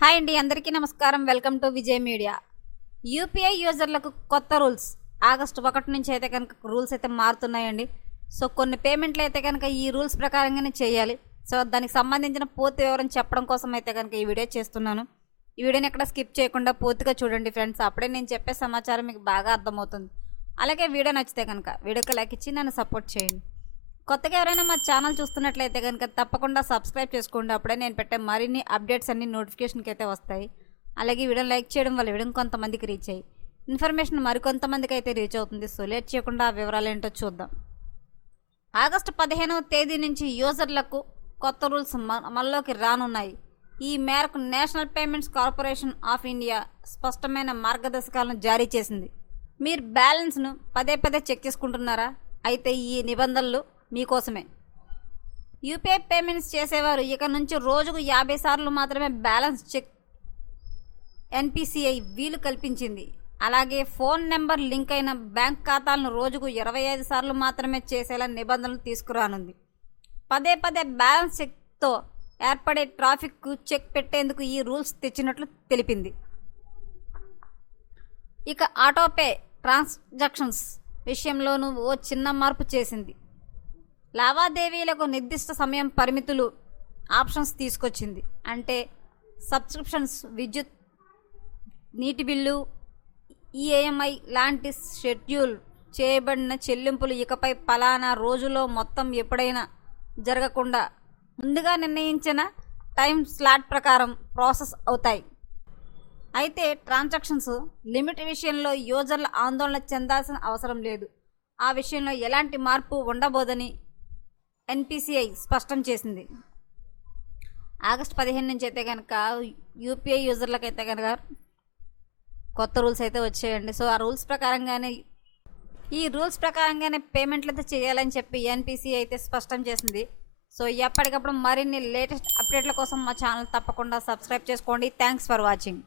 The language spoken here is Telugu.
హాయ్ అండి అందరికీ నమస్కారం. Welcome to Vijay media. UPI యూజర్లకు కొత్త రూల్స్. ఆగస్టు ఒకటి నుంచి అయితే కనుక రూల్స్ అయితే మారుతున్నాయండి. సో కొన్ని పేమెంట్లు అయితే కనుక ఈ రూల్స్ ప్రకారంగానే చేయాలి. సో దానికి సంబంధించిన పూర్తి వివరం చెప్పడం కోసం అయితే కనుక ఈ వీడియో చేస్తున్నాను. ఈ వీడియోని ఎక్కడ స్కిప్ చేయకుండా పూర్తిగా చూడండి ఫ్రెండ్స్. అప్పుడే నేను చెప్పే సమాచారం మీకు బాగా అర్థమవుతుంది. అలాగే వీడియో నచ్చితే కనుక వీడియోకి లైక్ ఇచ్చి నన్ను సపోర్ట్ చేయండి. కొత్తగా ఎవరైనా మా ఛానల్ చూస్తున్నట్లయితే కనుక తప్పకుండా సబ్స్క్రైబ్ చేసుకోండి. అప్పుడే నేను పెట్టే మరిన్ని అప్డేట్స్ అన్ని నోటిఫికేషన్కి అయితే వస్తాయి. అలాగే వీడియో లైక్ చేయడం వల్ల వీడియో కొంతమందికి రీచ్ అయ్యి ఇన్ఫర్మేషన్ మరికొంతమందికి అయితే రీచ్ అవుతుంది. సో లేట్ చేయకుండా ఆ వివరాలు ఏంటో చూద్దాం. ఆగస్టు పదిహేనవ తేదీ నుంచి యూజర్లకు కొత్త రూల్స్ అమల్లోకి రానున్నాయి. ఈ మేరకు National Payments Corporation of India స్పష్టమైన మార్గదర్శకాలను జారీ చేసింది. మీరు బ్యాలెన్స్ను పదే పదే చెక్ చేసుకుంటున్నారా? అయితే ఈ నిబంధనలు మీకోసమే. యూపీఐ పేమెంట్స్ చేసేవారు. ఇక నుంచి రోజుకు యాభై సార్లు మాత్రమే బ్యాలెన్స్ చెక్ ఎన్పిసిఐ వీలు కల్పించింది. అలాగే ఫోన్ నెంబర్ లింక్ అయిన బ్యాంక్ ఖాతాలను రోజుకు ఇరవై ఐదు సార్లు మాత్రమే చేసేలా నిబంధనలు తీసుకురానుంది. పదే పదే బ్యాలెన్స్ చెక్తో ఏర్పడే ట్రాఫిక్కు చెక్ పెట్టేందుకు ఈ రూల్స్ తెచ్చినట్లు తెలిపింది. ఇక ఆటోపే ట్రాన్సాక్షన్స్ విషయంలోనూ ఓ చిన్న మార్పు చేసింది. లావాదేవీలకు నిర్దిష్ట సమయం పరిమితులు ఆప్షన్స్ తీసుకొచ్చింది. అంటే సబ్స్క్రిప్షన్స్ విద్యుత్ నీటి బిల్లు ఈఏఎంఐ లాంటి షెడ్యూల్ చేయబడిన చెల్లింపులు ఇకపై పలానా రోజులో మొత్తం ఎప్పుడైనా జరగకుండా ముందుగా నిర్ణయించిన టైం స్లాట్ ప్రకారం ప్రాసెస్ అవుతాయి. అయితే ట్రాన్సాక్షన్స్ లిమిట్ విషయంలో యూజర్ల ఆందోళన చెందాల్సిన అవసరం లేదు. ఆ విషయంలో ఎలాంటి మార్పు ఉండబోదని ఎన్పిసిఐ స్పష్టం చేసింది. ఆగస్ట్ పదిహేను నుంచి అయితే కనుక యూపీఐ యూజర్లకు అయితే కనుక కొత్త రూల్స్ అయితే వచ్చాయండి. సో ఆ రూల్స్ ప్రకారంగానే ఈ రూల్స్ ప్రకారంగానే పేమెంట్లు అయితే చేయాలని చెప్పి ఎన్పిసి అయితే స్పష్టం చేసింది. సో ఎప్పటికప్పుడు మరిన్ని లేటెస్ట్ అప్డేట్ల కోసం మా ఛానల్ తప్పకుండా సబ్స్క్రైబ్ చేసుకోండి. Thanks for watching.